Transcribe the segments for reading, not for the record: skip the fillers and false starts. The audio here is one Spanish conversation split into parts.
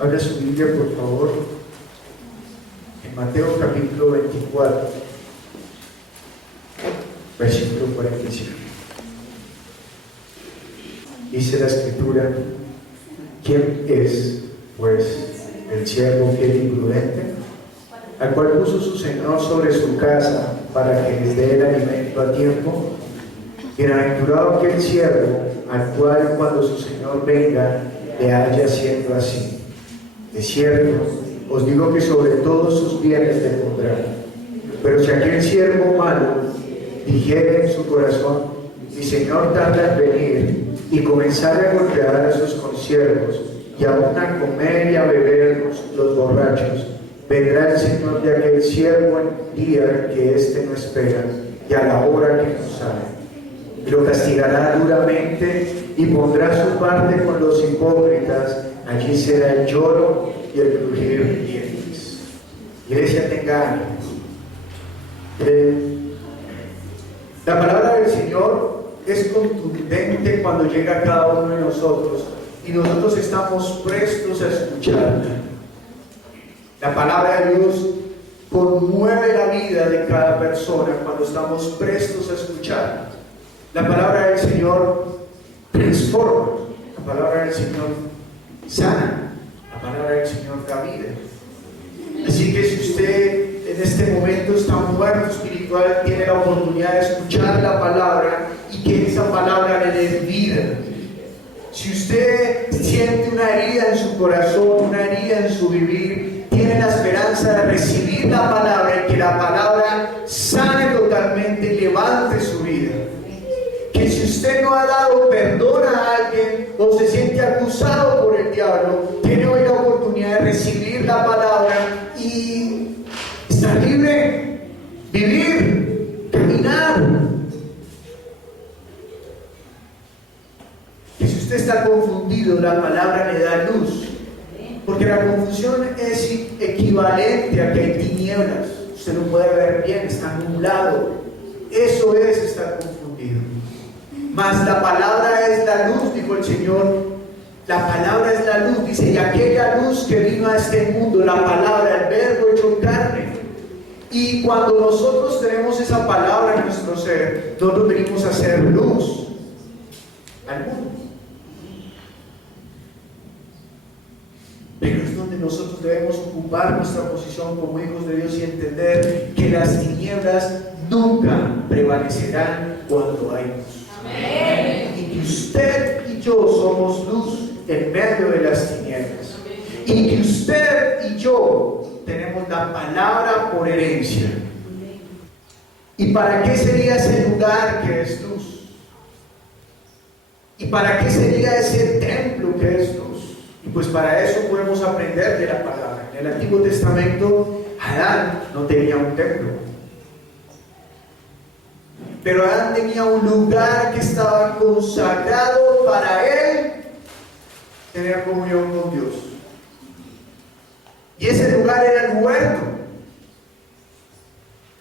Abra su Biblia, por favor, en Mateo capítulo 24, versículo 45. Dice la Escritura: ¿quién es, pues, el siervo fiel y prudente, al cual puso su Señor sobre su casa para que les dé el alimento a tiempo? Bienaventurado aquel siervo al cual, cuando su Señor venga, le haya haciendo así. De cierto, os digo que sobre todos sus bienes le pondrá. Pero si aquel siervo malo dijere en su corazón: mi Señor tarda en venir, y comenzare a golpear a sus consiervos, y aún a comer y a beber los borrachos, vendrá el Señor de aquel siervo en un día que éste no espera, y a la hora que no sabe, y lo castigará duramente, y pondrá su parte con los hipócritas. Allí será el lloro y el crujir de dientes. Iglesia, tenga ánimo. La palabra del Señor es contundente cuando llega a cada uno de nosotros, y nosotros estamos prestos a escucharla. La palabra de Dios conmueve la vida de cada persona cuando estamos prestos a escucharla. La palabra del Señor transforma. La palabra del Señor sana. La palabra del Señor da vida. Así que si usted en este momento está muerto espiritual, tiene la oportunidad de escuchar la palabra y que esa palabra le dé vida. Si usted siente una herida en su corazón, una herida en su vivir, tiene la esperanza de recibir la palabra y que la palabra sane totalmente y levante su vida. Que si usted no ha dado perdón a alguien o se siente acusado por el diablo, tiene hoy la oportunidad de recibir la palabra y estar libre, vivir, caminar. Que si usted está confundido, la palabra le da luz, porque la confusión es equivalente a que hay tinieblas. Usted no puede ver bien, está nublado. Eso es estar confundido. Mas la palabra es la luz, dijo el Señor. La palabra es la luz, dice, y aquella luz que vino a este mundo, la palabra, el verbo hecho carne. Y cuando nosotros tenemos esa palabra en nuestro ser, nosotros venimos a hacer luz al mundo. Pero es donde nosotros debemos ocupar nuestra posición como hijos de Dios y entender que las tinieblas nunca prevalecerán cuando hay luz. Amén. Y que usted y yo somos luz en medio de las tinieblas. Y que usted y yo tenemos la palabra por herencia. ¿Y para qué sería ese lugar que es luz? ¿Y para qué sería ese templo que es luz? Y pues para eso podemos aprender de la palabra. En el Antiguo Testamento, Adán no tenía un templo. Pero Adán tenía un lugar que estaba consagrado para él tener comunión con Dios. Y ese lugar era el huerto.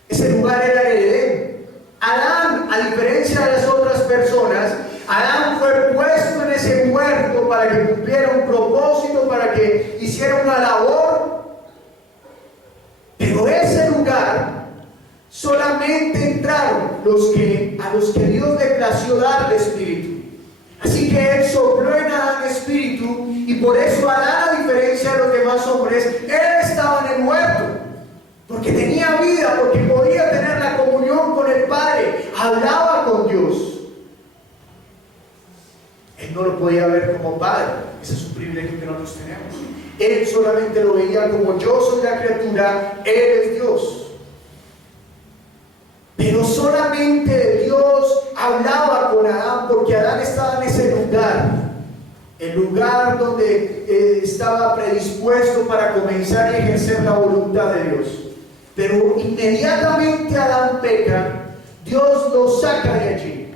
Ese lugar era el Edén. Adán, a diferencia de las otras personas, Adán fue puesto en ese huerto para que cumpliera un propósito, para que hiciera una labor. Pero ese lugar solamente entraron a los que Dios le plació darle espíritu. Así que Él sopló en Adán espíritu, y por eso Adán, a diferencia de los demás hombres, él estaba en el huerto, porque tenía vida, porque podía tener la comunión con el Padre, hablaba con Dios. Él no lo podía ver como Padre, ese es un privilegio que nosotros tenemos. Él solamente lo veía como: yo soy la criatura, Él es Dios. Pero solamente Dios hablaba con Adán porque Adán estaba en ese lugar, el lugar donde estaba predispuesto para comenzar a ejercer la voluntad de Dios. Pero inmediatamente Adán peca, Dios lo saca de allí.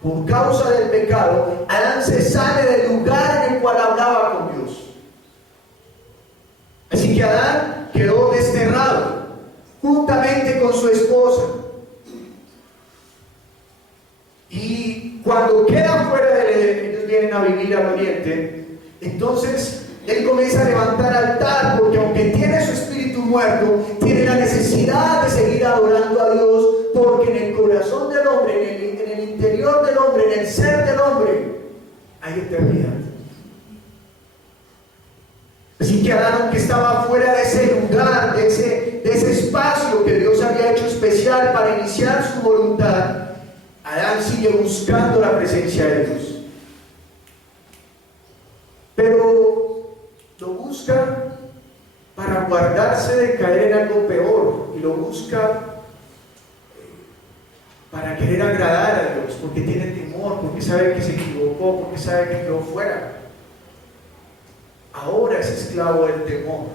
Por causa del pecado, Adán se sale del lugar en el cual hablaba con Dios. Así que Adán quedó desterrado juntamente con su esposa. Y cuando quedan fuera del Edén, ellos vienen a vivir al oriente, entonces él comienza a levantar altar, porque aunque tiene su espíritu muerto, tiene la necesidad de seguir adorando a Dios, porque en el corazón del hombre, en el interior del hombre, en el ser del hombre, hay eternidad. Así que Adán, aunque estaba fuera de ese lugar, de ese espacio que Dios había hecho especial para iniciar su voluntad, Adán sigue buscando la presencia de Dios. Pero lo busca para guardarse de caer en algo peor, y lo busca para querer agradar a Dios, porque tiene temor, porque sabe que se equivocó, porque sabe que quedó fuera. Ahora es esclavo del temor.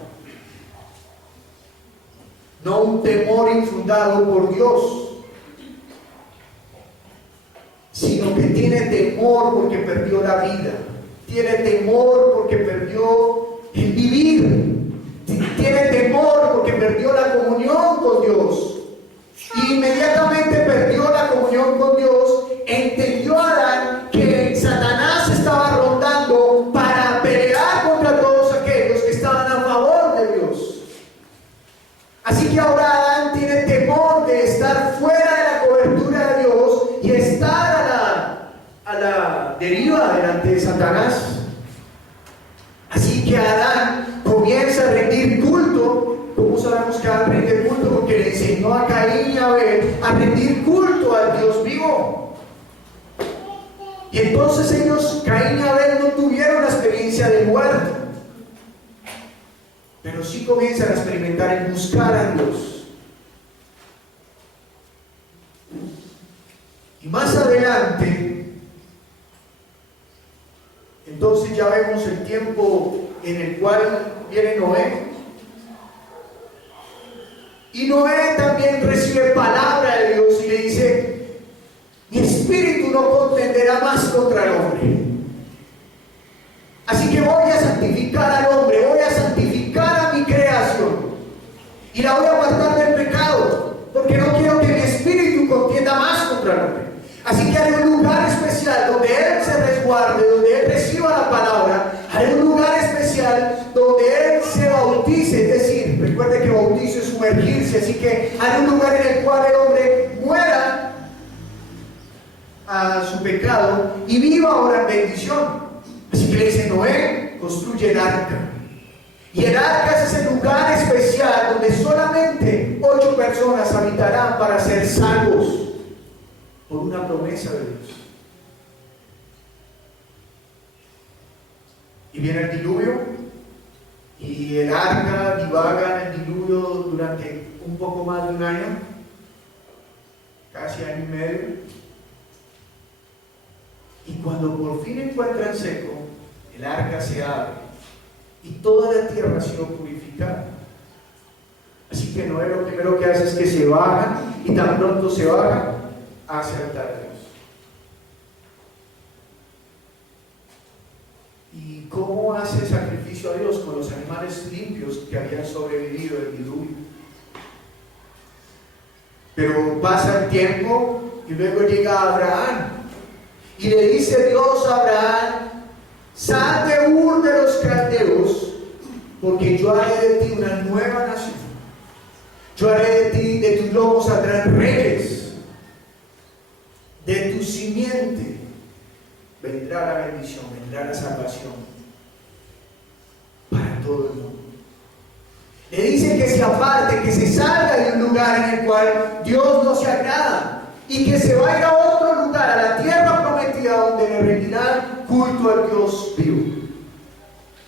No un temor infundado por Dios, sino que tiene temor porque perdió la vida, tiene temor porque perdió el vivir, tiene temor porque perdió la comunión con Dios. Y inmediatamente perdió la comunión con Dios, entendió Adán que Satanás estaba rondando para pelear contra todos aquellos que estaban a favor de Dios. Así que ahora Adán tiene temor de estar fuera de la cobertura de Dios y estar a la deriva delante de Satanás. Así que Adán comienza a rendir culto. ¿Cómo sabemos que Adán rinde culto? Porque le enseñó a Caín y a Abel a rendir culto al Dios vivo. Y entonces ellos, Caín y Abel, no tuvieron la experiencia del huerto, pero sí comienzan a experimentar en buscar a Dios. Y más adelante, entonces ya vemos el tiempo en el cual viene Noé. Y Noé también recibe palabra de Dios y le dice: mi espíritu no contenderá más contra el hombre. Así que voy a santificar al hombre, voy a santificar a mi creación y la voy a apartar del pecado, porque no quiero que mi espíritu contienda más contra el hombre. Así que haré un lugar especial donde él se resguarde, donde él reciba la palabra. Haré un lugar especial donde él se bautice, es decir, recuerde que bautizo es sumergirse, así que haré un lugar en el cual el hombre muera a su pecado y viva ahora en bendición. Así que le dice: Noé, construye el arca. Y el arca es ese lugar especial donde solamente 8 personas habitarán para ser salvos por una promesa de Dios. Y viene el diluvio, y el arca divaga en el diluvio durante un poco más de un año, casi año y medio. Y cuando por fin encuentran seco, el arca se abre y toda la tierra ha sido purificada. Así que Noé lo primero que hace es que se baja, y tan pronto se baja, hace altar a Dios. ¿Y cómo hace sacrificio a Dios? Con los animales limpios que habían sobrevivido del diluvio. Pero pasa el tiempo y luego llega Abraham y le dice Dios a Abraham: sal de Ur de los caldeos, porque yo haré de ti una nueva nación. Yo haré de ti, de tus lomos saldrán reyes, de tu simiente vendrá la bendición, vendrá la salvación para todo el mundo. Le dice que se aparte, que se salga de un lugar en el cual Dios no se agrada, y que se vaya a otro lugar, a la tierra prometida, donde le rendirán culto al Dios vivo,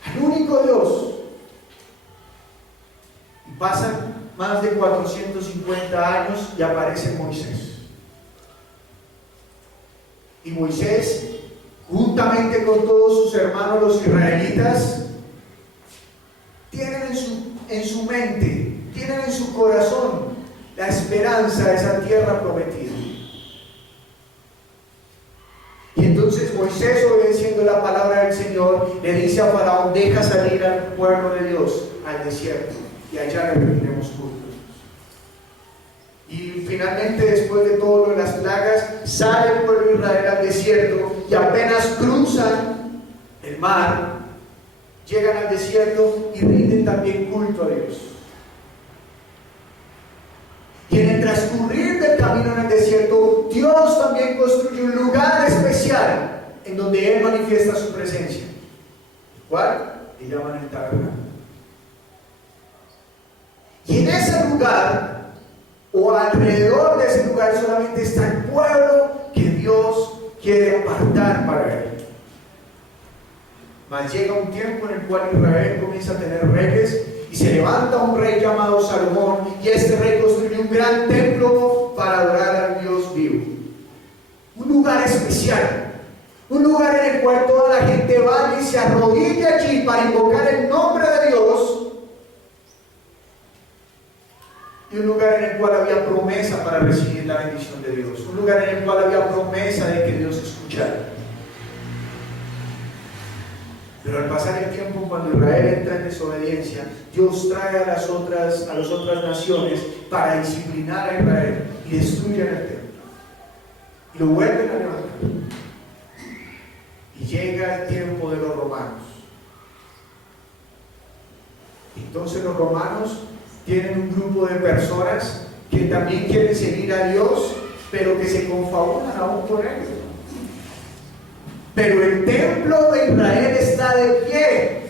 al único Dios. Y pasan más de 450 años y aparece Moisés. Y Moisés, juntamente con todos sus hermanos los israelitas, tienen en su mente, tienen en su corazón la esperanza de esa tierra prometida. Y entonces Moisés, obedeciendo la palabra del Señor, le dice a Faraón: deja salir al pueblo de Dios al desierto, y allá le rendiremos culto. Y finalmente, después de todo lo de las plagas, sale el pueblo de Israel al desierto, y apenas cruzan mar, llegan al desierto y rinden también culto a Dios. Y en el transcurrir del camino en el desierto, Dios también construye un lugar especial en donde Él manifiesta su presencia. ¿Cuál? Le llaman el tabernáculo. Y en ese lugar, o alrededor de ese lugar, solamente está el pueblo que Dios quiere apartar para Él. Mas llega un tiempo en el cual Israel comienza a tener reyes y se levanta un rey llamado Salomón, y este rey construye un gran templo para adorar al Dios vivo. Un lugar especial, un lugar en el cual toda la gente va y se arrodilla allí para invocar el nombre de Dios, y un lugar en el cual había promesa para recibir la bendición de Dios, un lugar en el cual había promesa de que Dios escuchara. Pero al pasar el tiempo, cuando Israel entra en desobediencia, Dios trae a las otras naciones para disciplinar a Israel y destruyen el templo. Y lo vuelven a levantar. Y llega el tiempo de los romanos. Entonces los romanos tienen un grupo de personas que también quieren seguir a Dios, pero que se confabulan aún con ellos. Pero el templo de Israel está de pie.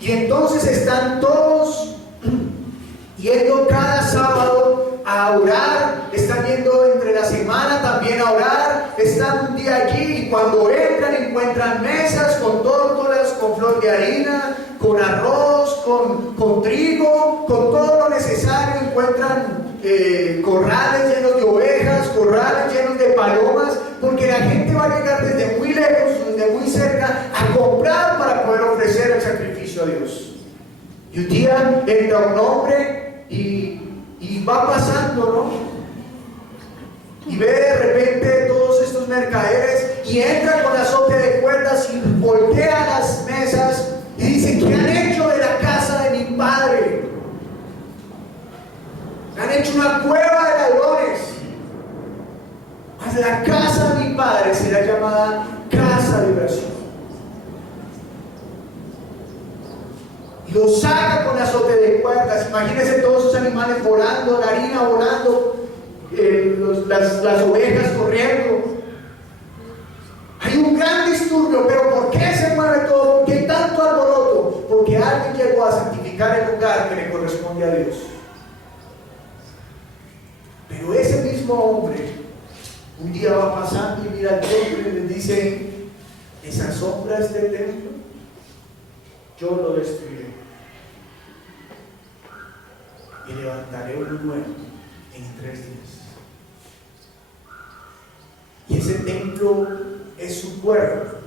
Y entonces están todos yendo cada sábado a orar, están yendo entre la semana también a orar, están un día allí y cuando entran encuentran mesas con tórtolas, con flor de harina, con arroz, con trigo, con todo lo necesario. Encuentran corrales llenos de ovejas, corrales llenos de palomas, porque la gente va a llegar desde muy lejos, desde muy cerca, a comprar para poder ofrecer el sacrificio a Dios. Y un día entra un hombre y va pasando, ¿no? Y ve de repente todos estos mercaderes y entra con azote de cuerdas y voltea las mesas y dice: ¿qué han hecho de la casa de mi padre? Han hecho una cueva de ladrones. Mas la casa de mi padre será llamada casa de oración. Y lo saca con azote de cuerdas. Imagínense todos esos animales volando, la harina volando, las ovejas corriendo. Hay un gran disturbio, pero ¿por qué se mueve todo? ¿Por qué tanto alboroto? Porque alguien llegó a santificar el lugar que le corresponde a Dios. Pero ese mismo hombre un día va pasando y mira al templo y le dice: ¿les asombra este templo? Yo lo destruiré y levantaré uno nuevo en 3 días. Y ese templo es su cuerpo.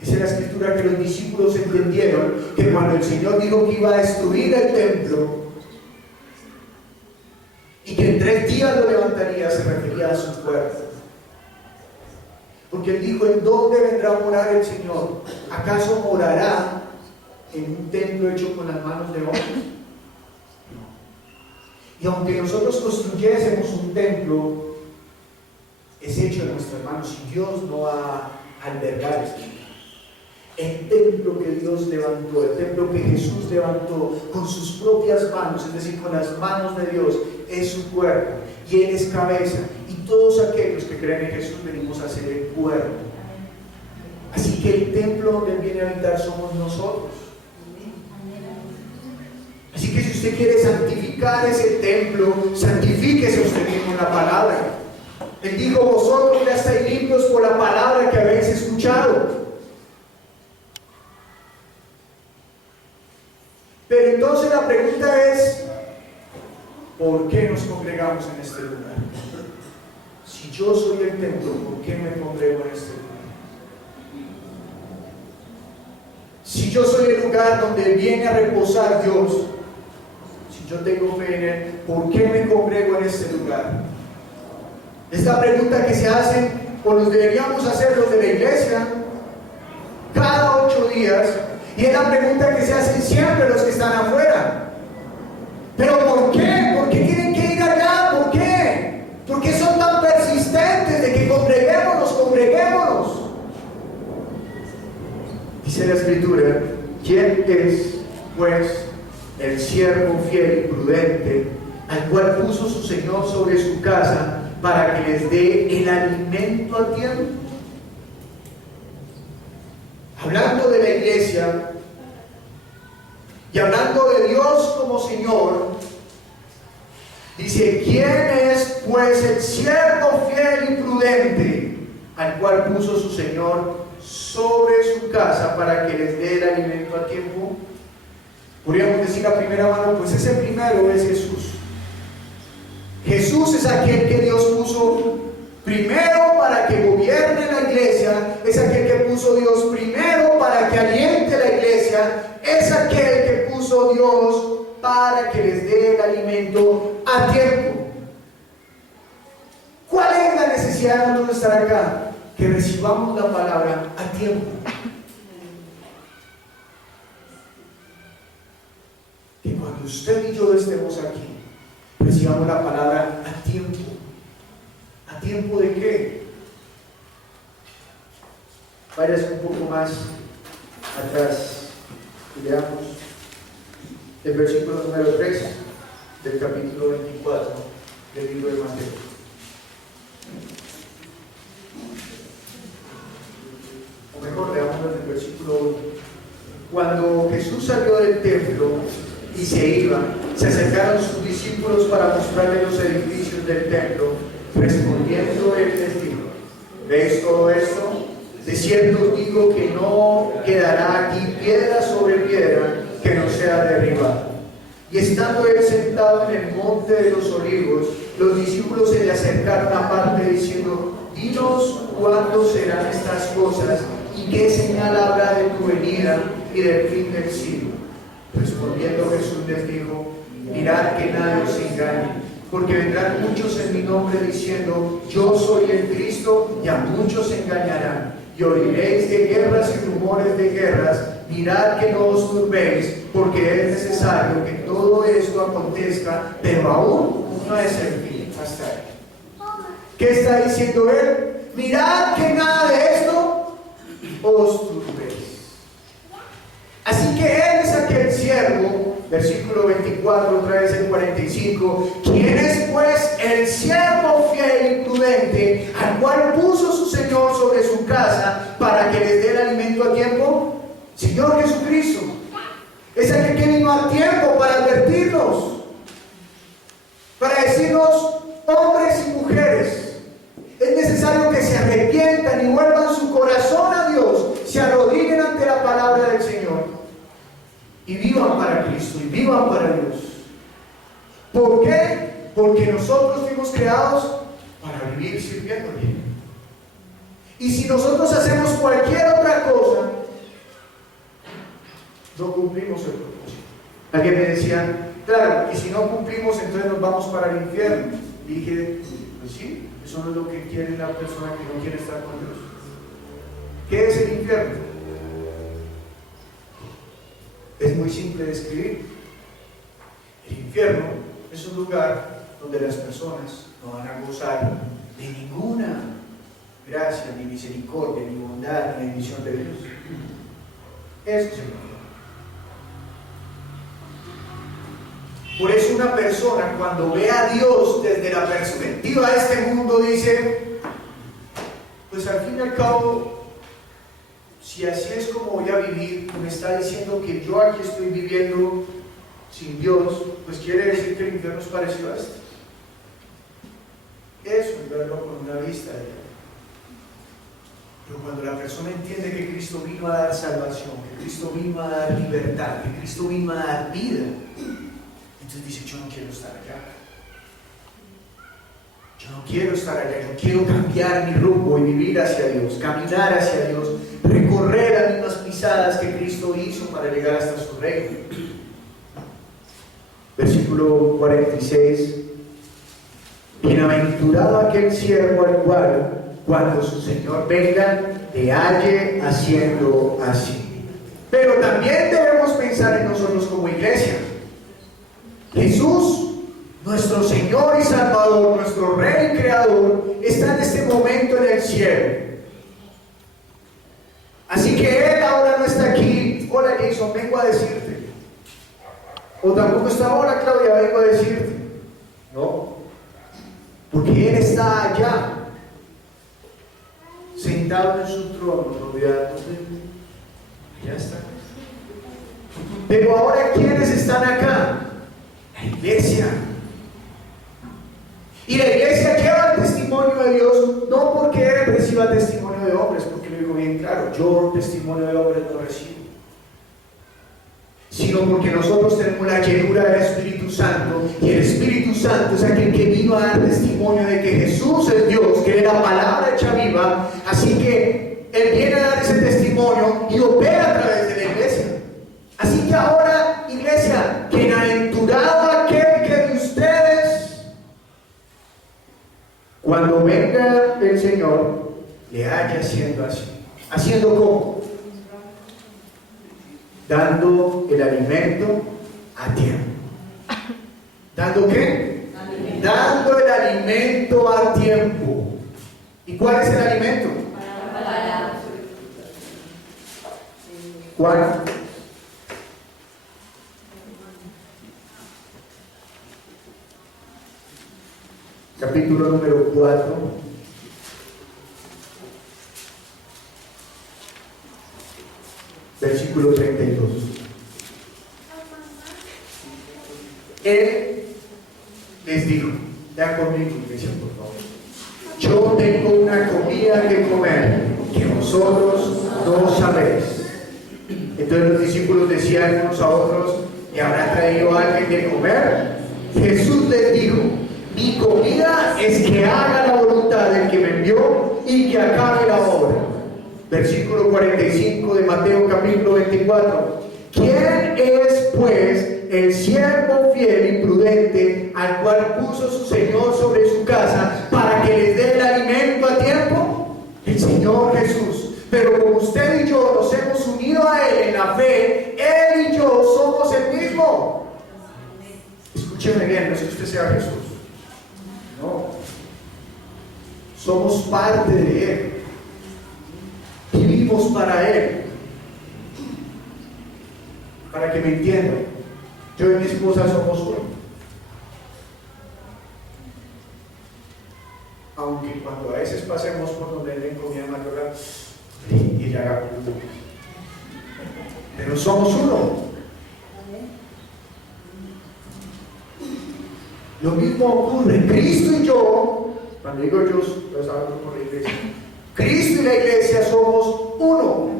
Dice la escritura que los discípulos entendieron que cuando el Señor dijo que iba a destruir el templo y que en 3 días lo levantaría, se refería a su cuerpo. Porque Él dijo: ¿en dónde vendrá a morar el Señor? ¿Acaso morará en un templo hecho con las manos de hombres? No. Y aunque nosotros construyésemos un templo, es hecho de nuestras manos y Dios no va a albergar esto. El templo que Dios levantó, el templo que Jesús levantó con sus propias manos, es decir, con las manos de Dios, es su cuerpo y Él es cabeza. Y todos aquellos que creen en Jesús venimos a ser el cuerpo. Así que el templo donde Él viene a habitar somos nosotros. Así que si usted quiere santificar ese templo, santifíquese usted mismo en la palabra. Él dijo: vosotros ya estáis limpios por la palabra que habéis escuchado. Pero entonces la pregunta es: ¿por qué nos congregamos en este lugar? Si yo soy el templo, ¿por qué me congrego en este lugar? Si yo soy el lugar donde viene a reposar Dios, si yo tengo fe en Él, ¿por qué me congrego en este lugar? Esta pregunta que se hacen, o nos deberíamos hacer los de la iglesia, cada 8 días, y es la pregunta que se hacen siempre los que están afuera. ¿Pero por qué? ¿Por qué tienen que ir allá? ¿Por qué? ¿Por qué son tan persistentes de que congreguemos Dice la Escritura: ¿quién es, pues, el siervo fiel y prudente, al cual puso su Señor sobre su casa para que les dé el alimento a tiempo? Hablando de la iglesia y hablando de Dios como Señor, dice: ¿quién es, pues, el siervo fiel y prudente, al cual puso su Señor sobre su casa para que les dé el alimento a tiempo? Podríamos decir a primera mano, pues ese primero es Jesús. Jesús es aquel que Dios puso primero para que gobierne la iglesia, es aquel que puso Dios primero para que aliente la iglesia, es aquel que puso Dios para que les dé el alimento a tiempo. ¿Cuál es la necesidad de nosotros estar acá? Que recibamos la palabra a tiempo. Que cuando usted y yo estemos aquí, recibamos la palabra a tiempo. ¿A tiempo de qué? Váyase un poco más atrás y leamos el versículo número 3 del capítulo 24 del libro de Mateo. O mejor, leamos el versículo 1. Cuando Jesús salió del templo y se iba, se acercaron sus discípulos para mostrarle los edificios del templo. Respondiendo él les dijo: ¿veis todo esto? De cierto os digo que no quedará aquí piedra sobre piedra que no sea derribada. Y estando él sentado en el monte de los olivos, los discípulos se le acercaron aparte diciendo: dinos cuándo serán estas cosas y qué señal habrá de tu venida y del fin del siglo. Respondiendo Jesús les dijo: mirad que nadie os engañe, porque vendrán muchos en mi nombre diciendo: yo soy el Cristo, y a muchos engañarán. Y oiréis de guerras y rumores de guerras. Mirad que no os turbéis, porque es necesario que todo esto acontezca, pero aún no es el fin. Hasta ahí. ¿Qué está diciendo él? Mirad que nada de esto os turbéis. Así que él es aquel siervo, versículo 24, otra vez el 45. ¿Quién es, pues, el siervo fiel y prudente, al cual puso su Señor sobre su casa para que les dé el alimento a tiempo? Señor Jesucristo. Es aquel que vino a tiempo para advertirnos, para decirnos: hombres y mujeres, es necesario que se arrepientan y vuelvan su corazón a Dios, se arrodillen ante la palabra del Señor y vivan para Cristo y vivan para Dios. ¿Por qué? Porque nosotros fuimos creados para vivir sirviéndole. Y si nosotros hacemos cualquier otra cosa, no cumplimos el propósito. Alguien me decía: claro, y si no cumplimos, entonces nos vamos para el infierno. Y dije: pues sí, eso no es lo que quiere la persona que no quiere estar con Dios. ¿Qué es el infierno? Es muy simple de describir. El infierno es un lugar donde las personas no van a gozar de ninguna gracia, ni misericordia, ni bondad, ni bendición de Dios. Eso es el infierno. Por eso una persona, cuando ve a Dios desde la perspectiva de este mundo, dice: pues al fin y al cabo, si así es como voy a vivir, me está diciendo que yo aquí estoy viviendo sin Dios, pues quiere decir que el infierno es parecido a este. Eso es verlo con una vista de Dios. Pero cuando la persona entiende que Cristo vino a dar salvación, que Cristo vino a dar libertad, que Cristo vino a dar vida, entonces dice: yo no quiero estar allá. Yo no quiero estar allá. Yo quiero cambiar mi rumbo y vivir hacia Dios, caminar hacia Dios, recorrer las mismas pisadas que Cristo hizo para llegar hasta su reino. Versículo 46. Bienaventurado aquel siervo al cual, cuando su Señor venga, te halle haciendo así. Pero también debemos pensar en nosotros como iglesia. Jesús, nuestro Señor y Salvador, nuestro Rey y Creador, está en este momento en el cielo. Así que Él ahora no está Wilson, vengo a decirte. O tampoco está, hola Claudia, vengo a decirte. No, porque Él está allá, sentado en su trono, rodeado de... Ya está. Pero ahora, ¿quiénes están acá? La iglesia. Y la iglesia lleva el testimonio de Dios, no porque Él reciba testimonio de hombres, porque lo digo bien claro, yo testimonio de hombres no recibo, sino porque nosotros tenemos la llenura del Espíritu Santo, y el Espíritu Santo es aquel que vino a dar testimonio de que Jesús es Dios, que es la palabra hecha viva. Así que Él viene a dar ese testimonio y opera a través de la iglesia. Así que ahora, iglesia, bienaventurado aquel que de ustedes, cuando venga el Señor, le haya haciendo así. ¿Haciendo cómo? Dando el alimento a tiempo. ¿Dando qué? Alimento. Dando el alimento a tiempo. ¿Y cuál es el alimento? ¿Cuál? Capítulo número 4. Versículo 32. Él les dijo, vean conmigo, iglesia, por favor. Yo tengo una comida que comer que vosotros no sabéis. Entonces los discípulos decían unos a otros, ¿y habrá traído alguien de comer? Jesús les dijo, mi comida es que haga la voluntad del que me envió y que acabe la obra. Versículo 45 de Mateo capítulo 24. ¿Quién es pues el siervo fiel y prudente al cual puso su Señor sobre su casa para que les dé el alimento a tiempo? El Señor Jesús. Pero como usted y yo nos hemos unido a Él en la fe, Él y yo somos el mismo. Escúcheme bien, no es que usted sea Jesús. No. Somos parte de Él. Vivimos para Él. Para que me entiendan, yo y mi esposa somos uno. Aunque cuando a veces pasemos por donde le comida mayor y le haga culto, pero somos uno. Lo mismo ocurre. Cristo y yo, cuando digo yo, lo sabemos por la iglesia. Cristo y la iglesia somos uno.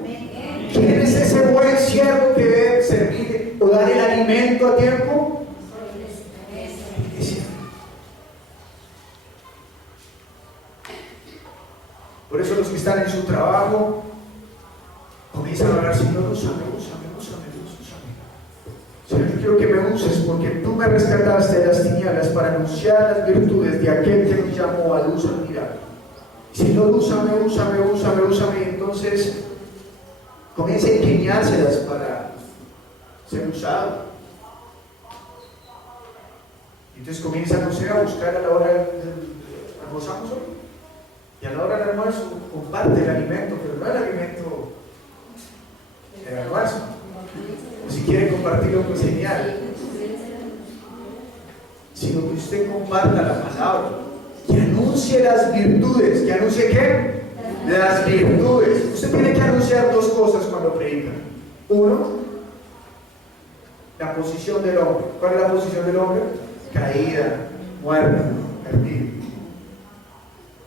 ¿Quién es ese buen siervo que debe servir o dar el alimento a tiempo? La iglesia. Por eso los que están en su trabajo comienzan a hablar, Señor, úsame. Señor, yo quiero que me uses porque tú me rescataste de las tinieblas para anunciar las virtudes de aquel que nos llamó a luz admirable. Señor, úsame. Entonces comienza a ingeniárselas para ser usado. Entonces comienza, no sé, a buscar a la hora del almorzamos hoy. Y a la hora del almuerzo comparte el alimento, pero no el alimento del almuerzo. O si quiere compartirlo, pues genial. Sino que usted comparta la palabra, que anuncie las virtudes. ¿Que anuncie qué? Las virtudes. Usted tiene que anunciar dos cosas cuando predica. Uno, la posición del hombre. ¿Cuál es la posición del hombre? Caída, muerta, perdida.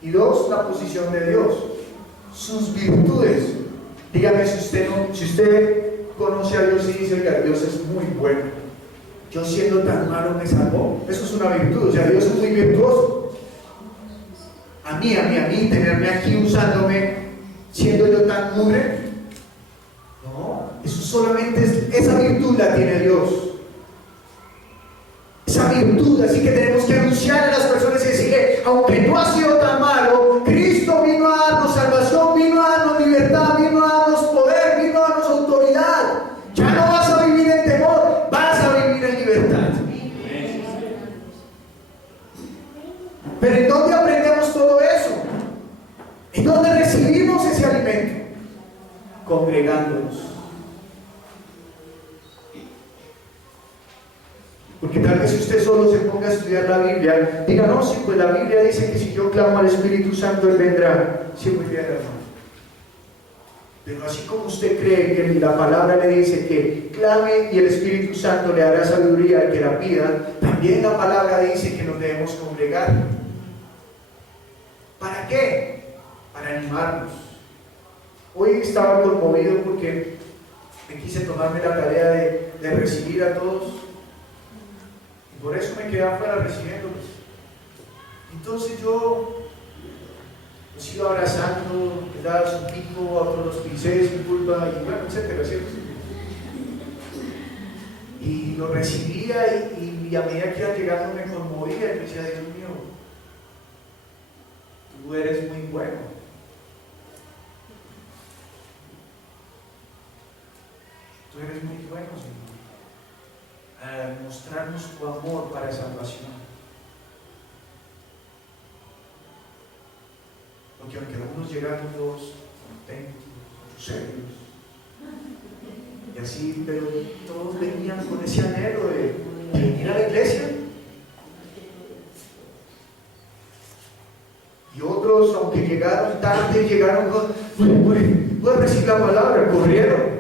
Y dos, la posición de Dios, sus virtudes. Dígame si usted conoce a Dios y dice, oiga, Dios es muy bueno, yo siendo tan malo me salvó. Eso es una virtud. O sea, Dios es muy virtuoso. A mí, tenerme aquí usándome, siendo yo tan mugre. No, eso solamente esa virtud la tiene Dios. Esa virtud, así que tenemos que anunciar a las personas y decirle, aunque no ha sido tan malo, Cristo vino a darnos salvación, vino a darnos libertad, vino a darnos poder, vino a darnos autoridad. Ya no vas a vivir en temor, vas a vivir en libertad. Pero ¿en dónde aprendemos todo eso? ¿En dónde recibimos ese alimento? Congregándonos. Tal vez usted solo se ponga a estudiar la Biblia, diga, no, sí, pues la Biblia dice que si yo clamo al Espíritu Santo, Él vendrá. Sí, muy bien, hermano. Pero así como usted cree que la palabra le dice que clame y el Espíritu Santo le hará sabiduría al que la pida, también la palabra dice que nos debemos congregar. ¿Para qué? Para animarnos. Hoy estaba conmovido porque me quise tomarme la tarea de recibir a todos y por eso me quedé afuera recibiéndolos. Entonces yo los iba abrazando, les daba su pico, a otros los pisé sin culpa y bueno, etcétera, ¿cierto? Y lo recibía y a medida que iba llegando me conmovía y me decía, Dios mío, tú eres muy bueno. Tú eres muy bueno, Señor, al mostrarnos tu amor para salvación. Porque aunque algunos llegaron todos contentos, serios, y así, pero todos venían con ese anhelo de venir a la iglesia. Y otros, aunque llegaron tarde, llegaron con, voy a recibir la palabra, corrieron.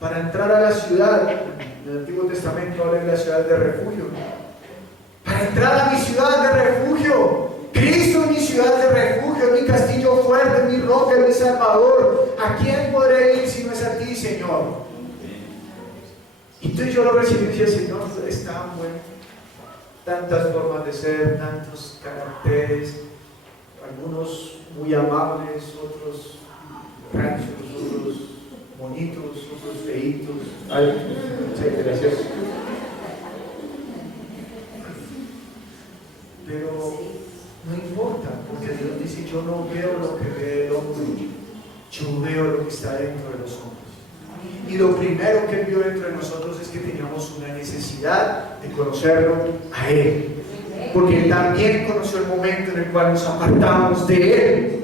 Para entrar a la ciudad, en el Antiguo Testamento habla de la ciudad de refugio. Para entrar a mi ciudad de refugio, Cristo es mi ciudad de refugio, es mi castillo fuerte, es mi roca, es mi salvador. ¿A quién podré ir si no es a ti, Señor? Y entonces yo lo recibí y decía, Señor, es tan bueno, tantas formas de ser, tantos caracteres, algunos muy amables, otros rancios, otros bonitos, otros feitos, etcétera, ¿cierto? Pero no importa, porque Dios dice, yo no veo lo que ve el hombre, yo veo lo que está dentro de los hombres. Y lo primero que Él vio dentro de nosotros es que teníamos una necesidad de conocerlo a Él, porque Él también conoció el momento en el cual nos apartábamos de Él.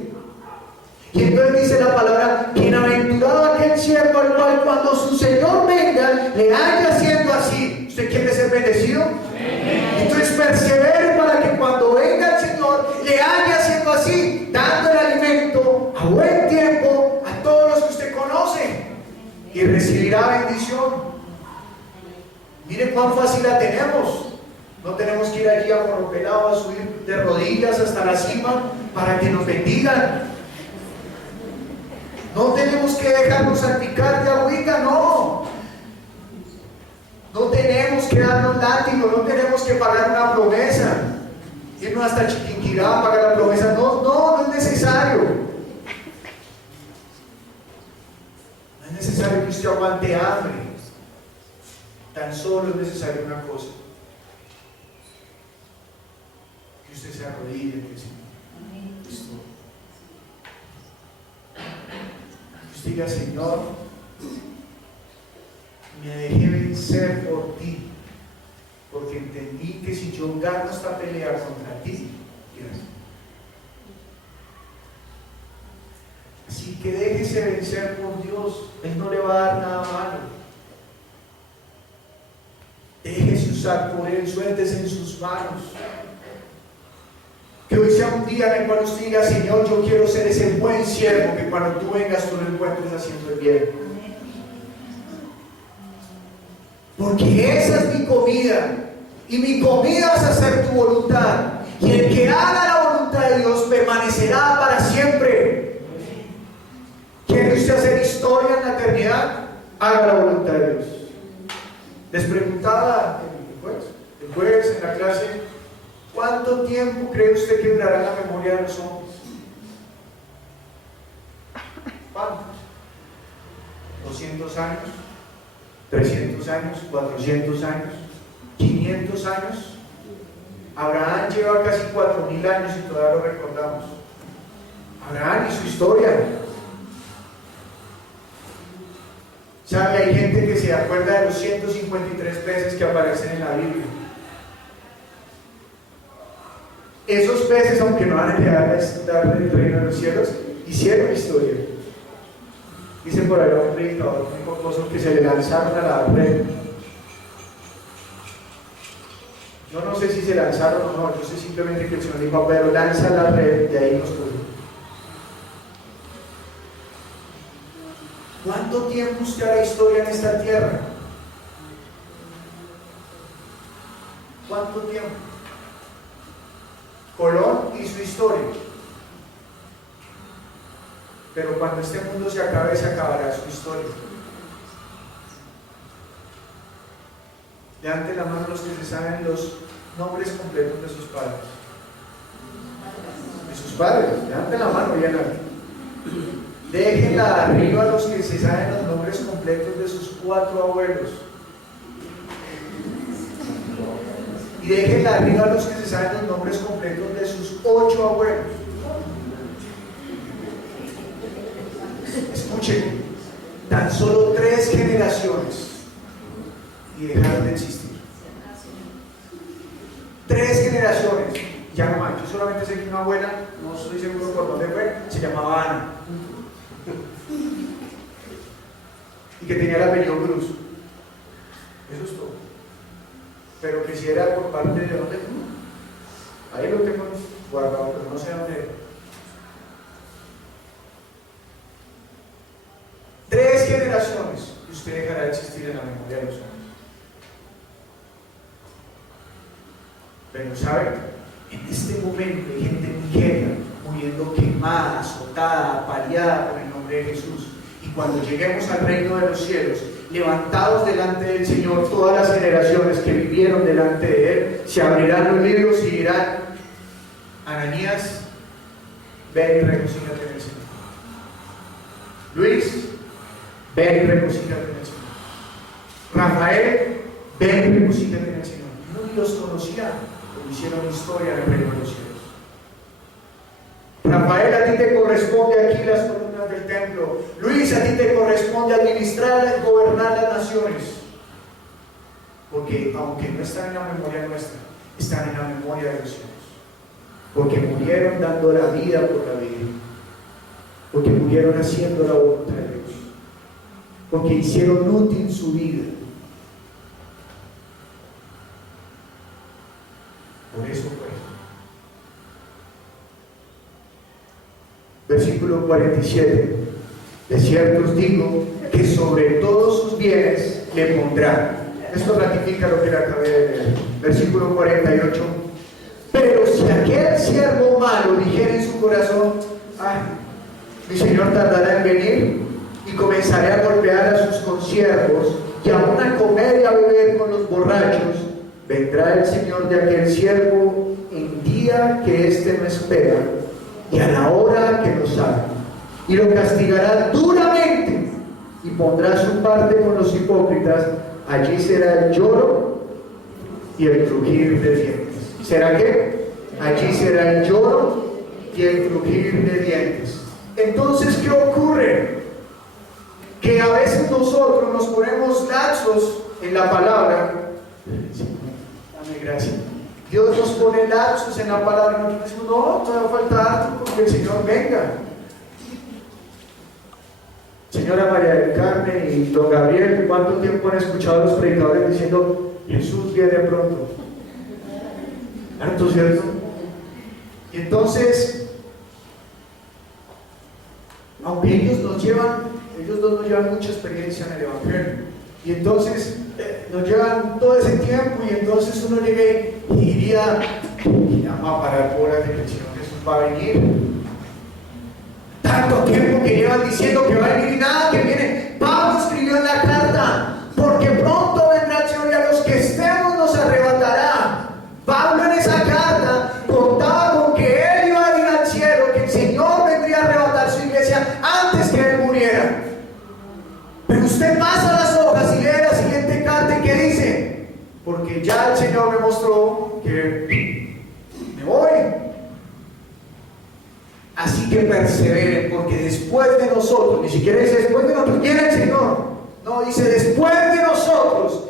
Y entonces dice la palabra, bienaventurado aquel siervo al cual cuando su Señor venga, le haya siendo así. ¿Usted quiere ser bendecido? Entonces persevere para que cuando venga el Señor, le haya siendo así, dando el alimento a buen tiempo a todos los que usted conoce, y recibirá bendición. Mire cuán fácil la tenemos. No tenemos que ir allí a morropelado, a subir de rodillas hasta la cima para que nos bendigan. No tenemos que dejarnos salpicar de agüita, no. No tenemos que darnos látigo, no tenemos que pagar una promesa, irnos hasta Chiquinquirá a pagar la promesa. No es necesario. No es necesario que usted aguante hambre. Tan solo es necesario una cosa: que usted se arrodille en el Señor. Listo. Que usted diga, Señor, me dejé vencer por ti, porque entendí que si yo gano esta pelea contra ti, gracias. Así que déjese vencer por Dios, Él no le va a dar nada malo. Déjese usar por Él, suéltese en sus manos. Que hoy sea un día en el cual usted diga, Señor, yo quiero ser ese buen siervo que cuando tú vengas tú lo encuentres haciendo el bien. Porque esa es mi comida, y mi comida es hacer tu voluntad, y el que haga la voluntad de Dios permanecerá para siempre. ¿Quiere usted hacer historia en la eternidad? Haga la voluntad de Dios. Les preguntaba el jueves en la clase, ¿cuánto tiempo cree usted que durará la memoria de los hombres? ¿Cuántos? ¿200 años? 300 años, 400 años, 500 años. Abraham lleva casi 4000 años y todavía lo recordamos. Abraham y su historia. ¿Sabe? Hay gente que se acuerda de los 153 peces que aparecen en la Biblia. Esos peces, aunque no van a llegar a el reino de los cielos, hicieron historia. Dice por ahí un predicador muy famoso que se le lanzaron a la red Yo no sé si se lanzaron o no, yo sé simplemente que el Señor dijo a Pedro, lanza la red, de ahí nos cogió. ¿Cuánto tiempo usted hará historia en esta tierra? ¿Cuánto tiempo? Colón hizo historia. Pero cuando este mundo se acabe, se acabará su historia. Levanten la mano los que se saben los nombres completos de sus padres. De sus padres, levanten la mano bien alto. Déjenla arriba los que se saben los nombres completos de sus 4 abuelos. Y déjenla arriba los que se saben los nombres completos de sus 8 abuelos. Escuchen, tan solo 3 generaciones y dejaron de existir. 3 generaciones, ya no más. Yo solamente sé que una abuela, no estoy seguro por dónde fue, se llamaba Ana y que tenía el apellido Cruz. Eso es todo. Pero que si era por parte de dónde, ahí lo tengo guardado, pero no sé dónde era. 3 generaciones y usted dejará de existir en la memoria de los hombres. Pero ¿saben? En este momento hay gente en Nigeria muriendo quemada, azotada, apaleada por el nombre de Jesús. Y cuando lleguemos al reino de los cielos, levantados delante del Señor, todas las generaciones que vivieron delante de Él, se abrirán los libros y dirán: Ananías, ven y regocíjate en el Señor. Luis, ven y regocíjate en el Señor. Rafael, ven y regocíjate en el Señor. No ni los conocía, pero hicieron historia en el reino de los cielos. Rafael, a ti te corresponde aquí las columnas del templo. Luis, a ti te corresponde administrar y gobernar las naciones. Porque aunque no están en la memoria nuestra, están en la memoria de los cielos. Porque murieron dando la vida por la vida. Porque murieron haciendo la voluntad de Dios. Porque hicieron útil su vida. Por eso fue. Versículo 47. De cierto os digo que sobre todos sus bienes le pondrá. Esto ratifica lo que le acabé de leer. Versículo 48. Pero si aquel siervo malo dijera en su corazón: ay, mi Señor tardará en venir, y comenzaré a golpear a sus consiervos y aún a comer y a beber con los borrachos, vendrá el Señor de aquel siervo en día que éste no espera y a la hora que no sabe, y lo castigará duramente y pondrá su parte con los hipócritas. Allí será el lloro y el crujir de dientes. ¿Será qué? Allí será el lloro y el crujir de dientes. Entonces, ¿qué ocurre? Que a veces nosotros nos ponemos laxos en la palabra. Dame gracias. Dios nos pone lapsos en la palabra y nosotros decimos: no, todavía falta harto porque el Señor venga. Señora María del Carmen y don Gabriel, ¿cuánto tiempo han escuchado a los predicadores diciendo: Jesús viene pronto? ¿Harto, cierto? Y entonces, aunque ellos dos nos llevan mucha experiencia en el Evangelio, y entonces nos llevan todo ese tiempo, y entonces uno llega y diría: vamos a parar por de que el Señor Jesús va a venir. Tanto tiempo que llevan diciendo que va a venir y nada que viene. Pablo escribió en la carta: porque pronto vendrá el Señor y a los que estemos nos arrebatará. Pablo en esa carta contaba con que él iba a ir al cielo, que el Señor vendría a arrebatar su iglesia antes que él muriera. Pero usted pasa las hojas y lee la siguiente carta y ¿qué dice? Porque ya el Señor me mostró que me voy. Así que perseveren, porque después de nosotros, ni siquiera dice después de nosotros viene el Señor, no, dice después de nosotros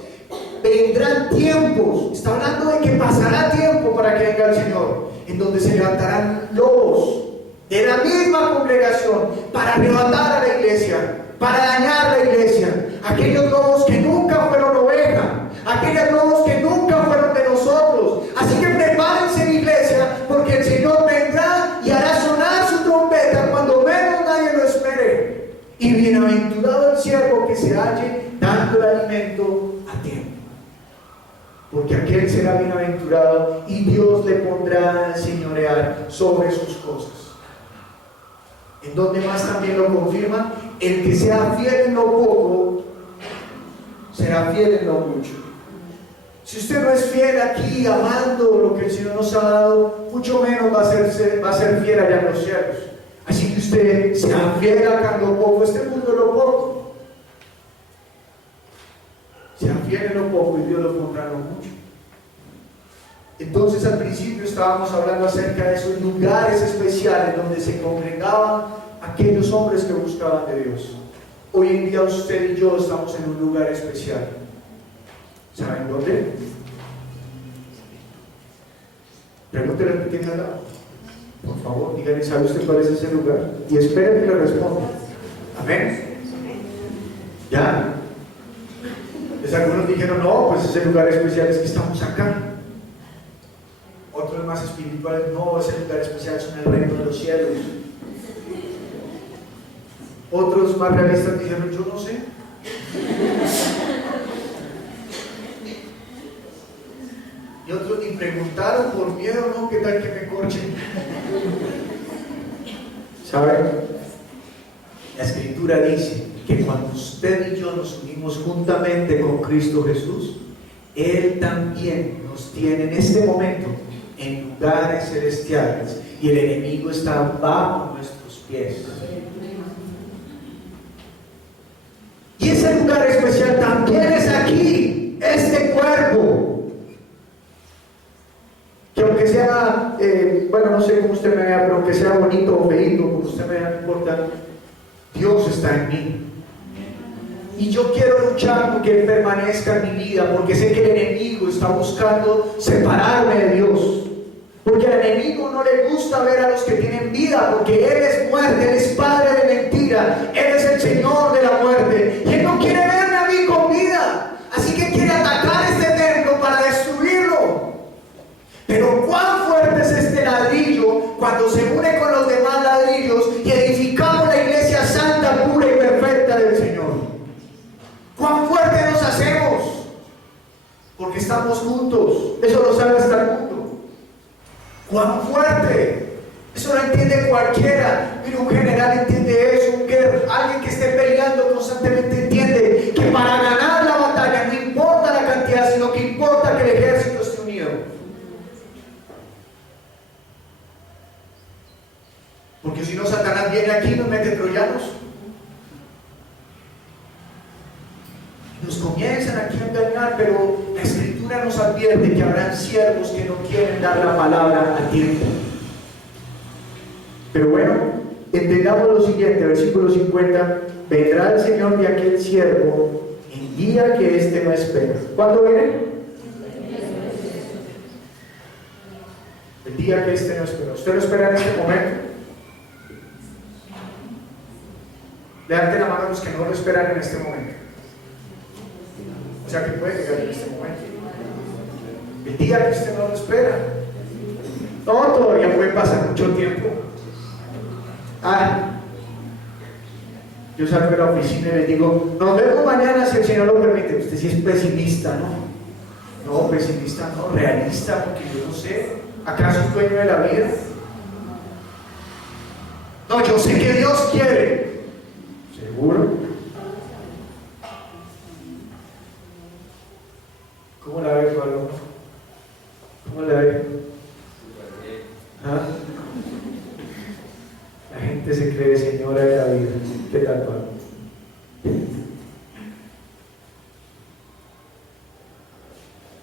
vendrán tiempos. Está hablando de que pasará tiempo para que venga el Señor, en donde se levantarán lobos de la misma congregación para arrebatar a la iglesia, para dañar la iglesia. Aquellos lobos que nunca fueron oveja, aquellos lobos que nunca fueron de nosotros, porque aquel será bienaventurado y Dios le pondrá a señorear sobre sus cosas. ¿En donde más también lo confirma? El que sea fiel en lo poco, será fiel en lo mucho. Si usted no es fiel aquí, amando lo que el Señor nos ha dado, mucho menos va a ser fiel allá en los cielos. Así que usted sea fiel acá en lo poco, este mundo es lo poco. Sea fiel en lo poco y Dios lo pondrá en lo mucho. Entonces al principio estábamos hablando acerca de esos lugares especiales donde se congregaban aquellos hombres que buscaban de Dios. Hoy en día usted y yo estamos en un lugar especial. ¿Saben dónde? Pregúntele al que tiene al lado. Por favor, díganle, ¿sabe usted cuál es ese lugar? Y espere que le responda. Amén. ¿Ya? Pues algunos dijeron, no, pues ese lugar especial es que estamos acá. Otros más espirituales, no, ese lugar especial es en el reino de los cielos. Otros más realistas dijeron, yo no sé. Y otros ni preguntaron por miedo, no, ¿qué tal que me corchen? ¿Saben? La Escritura dice que cuando usted y yo nos unimos juntamente con Cristo Jesús, Él también nos tiene en este momento en lugares celestiales y el enemigo está bajo nuestros pies. Y ese lugar especial también es aquí, este cuerpo. Que aunque sea, bueno, no sé cómo usted me vea, pero aunque sea bonito o feíto, como usted me vea, no importa, Dios está en mí. Y yo quiero luchar porque Él permanezca en mi vida, porque sé que el enemigo está buscando separarme de Dios. Porque al enemigo no le gusta ver a los que tienen vida, porque Él es muerte, Él es padre de mentira, Él es el Señor de la muerte. Y Él no quiere verme a mí con vida, así que quiere atacar este templo para destruirlo. Pero cuán fuerte es este ladrillo cuando se une con los demás ladrillos y edificamos la iglesia santa, pura y perfecta del Señor. Cuán fuerte nos hacemos, porque estamos juntos. Eso lo sabe hasta el mundo. Cuán fuerte. Eso lo entiende cualquiera. Mira, un general entiende eso, alguien que esté peleando constantemente entiende que para ganar la batalla no importa la cantidad, sino que importa que el ejército esté unido. Porque si no, Satanás viene aquí y nos mete troyanos. Nos comienzan aquí a engañar, pero la Escritura nos advierte que habrán siervos que no quieren dar la palabra a tiempo. Pero bueno, entendamos lo siguiente, versículo 50: vendrá el Señor de aquel siervo en día que éste no espera. ¿Cuándo viene? El día que éste no espera. ¿Usted lo espera en este momento? Levanten la mano a los que no lo esperan en este momento. O sea que puede llegar en este momento. El día que usted no lo espera. No, todavía puede pasar mucho tiempo. Yo salgo de la oficina y le digo, nos vemos mañana si el Señor lo permite. Usted sí es pesimista, ¿no? No, pesimista no, realista, porque yo no sé. ¿Acaso es dueño de la vida? No, yo sé que Dios quiere. ¿Seguro? ¿Cómo la ve, Pablo? ¿Cómo la ve? ¿Ah? La gente se cree señora de la vida. ¿Qué tal, Pablo?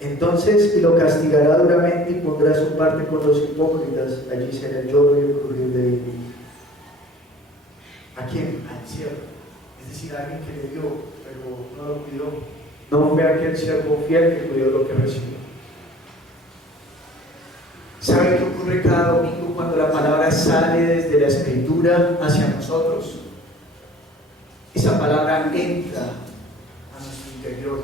Entonces lo castigará duramente y pondrá su parte con los hipócritas. Allí será el lloro y el crujir de dientes. ¿A quién? Al siervo. Es decir, a alguien que le dio, pero no lo cuidó. No fue aquel siervo fiel que cuidó lo que recibió. ¿Sabe qué ocurre cada domingo cuando la palabra sale desde la Escritura hacia nosotros? Esa palabra entra a nuestro interior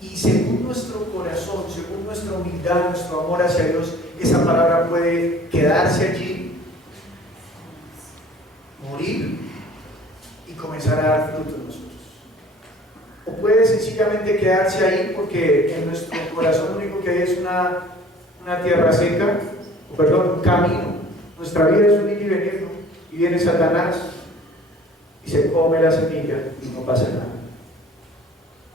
y según nuestro corazón, según nuestra humildad, nuestro amor hacia Dios, esa palabra puede quedarse allí, morir y comenzar a dar fruto en nosotros. o puede sencillamente quedarse ahí porque en nuestro corazón lo único que hay es una tierra seca, o perdón, un camino. Nuestra vida es un ir y venir, ¿no? Y viene Satanás y se come la semilla y no pasa nada.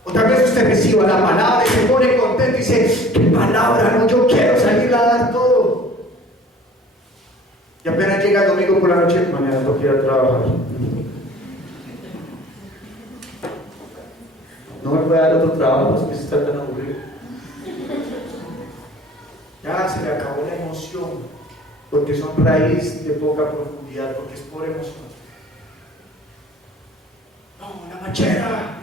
O tal vez usted reciba la palabra y se pone contento y dice, ¿qué palabra? No, yo quiero salir a dar todo. Y apenas llega el domingo por la noche, mañana tengo que ir a trabajar. No me puede dar otro trabajo, es que se está tan aburrido. Ya se le acabó la emoción, porque son raíz de poca profundidad, porque es por emoción. No, la machera.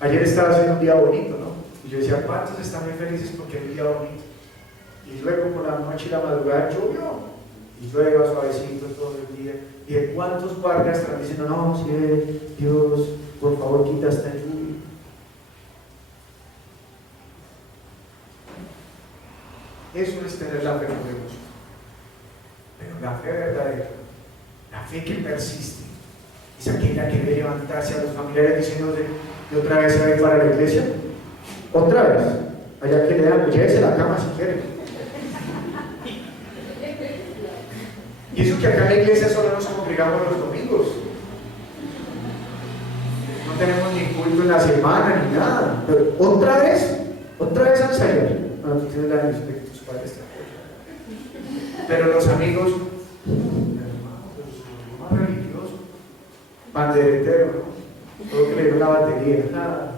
Ayer estaba haciendo un día bonito, ¿no? Y yo decía, ¿cuántos están muy felices porque es un día bonito? Y luego por la noche y la madrugada llovió. Y llueva suavecito todo el día. Y de cuántos guardias están diciendo, no, sí, Dios, por favor, quita esta lluvia. Eso es tener la fe con Dios. Pero la fe verdadera, la fe que persiste, es aquella que debe levantarse a los familiares diciendo de otra vez a ir para la iglesia. Otra vez, allá que le dan, llévese la cama si quiere. Y eso que acá en la iglesia solo nos congregamos los domingos. No tenemos ni culto en la semana ni nada. Pero otra vez a ensayar. No, tú tienes la de tus padres. Pero los amigos, los más religiosos, banderetero, ¿no? Todo que le dio la batería, nada.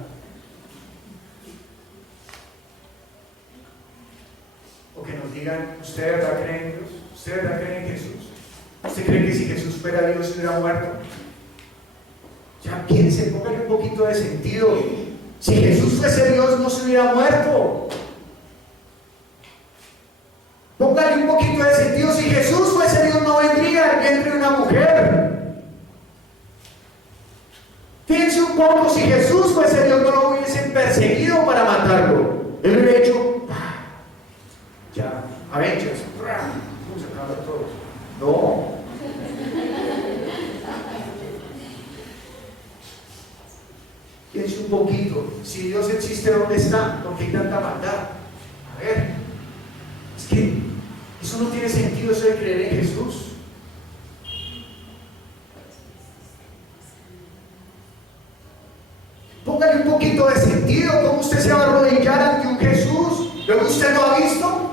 O que nos digan, ¿usted de verdad cree en Dios? ¿Usted de verdad cree en Jesús? ¿Usted cree que si Jesús fuera Dios se hubiera muerto? Ya piense, póngale un poquito de sentido. Si Jesús fuese Dios no se hubiera muerto. Póngale un poquito de sentido. Si Jesús fuese Dios no vendría al vientre de una mujer. Piense un poco, si Jesús fuese Dios no lo hubiesen perseguido para matarlo. Él hubiera hecho ya, Avengers, vamos a acabar todos. No. Piense un poquito, si Dios existe, ¿dónde está? ¿Por qué hay tanta maldad? A ver, es que eso no tiene sentido, eso de creer en Jesús. Póngale un poquito de sentido. ¿Cómo usted se va a arrodillar ante un Jesús? ¿Luego usted lo ha visto?